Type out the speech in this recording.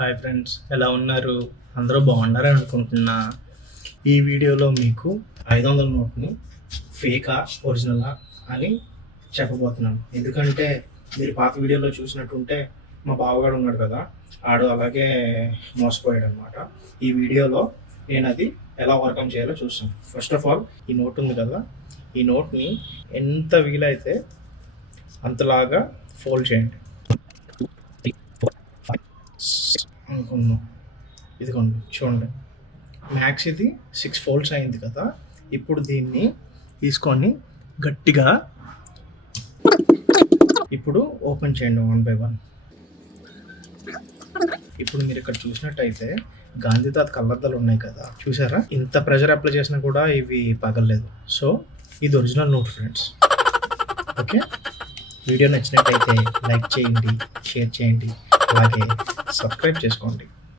Hi friends, ఎలా ఉన్నారు? అందరూ బాగున్నారని అనుకుంటున్నా. ఈ వీడియోలో మీకు 500 నోట్ని ఫేకా ఒరిజినలా అని చెప్పబోతున్నాను. ఎందుకంటే మీరు పాత వీడియోలో చూసినట్టుంటే మా బావగాడు ఉన్నాడు కదా, ఆడు అలాగే మోసపోయాడు అనమాట. ఈ వీడియోలో నేను అది ఎలా ఓవర్కమ్ చేయాలో చూస్తాను. ఫస్ట్ ఆఫ్ ఆల్ ఈ నోట్ ఉంది కదా, ఈ నోట్ని ఎంత వీలైతే అంతలాగా ఫోల్డ్ చేయండి అనుకున్నాం. ఇదిగోండి చూడండి, మ్యాక్స్ ఇది 6 ఫోల్డ్స్ అయింది కదా. ఇప్పుడు దీన్ని తీసుకొని గట్టిగా ఇప్పుడు ఓపెన్ చేయండి 1 by 1. ఇప్పుడు మీరు ఇక్కడ చూసినట్టయితే గాంధీ తాత కళ్ళద్దాలు ఉన్నాయి కదా, చూసారా? ఇంత ప్రెషర్ అప్లై చేసినా కూడా ఇవి పగలలేదు. సో ఇది original note friends. Okay, video నచ్చినట్టయితే లైక్ చేయండి, షేర్ చేయండి, అలాగే సబ్స్క్రైబ్ చేసుకోండి.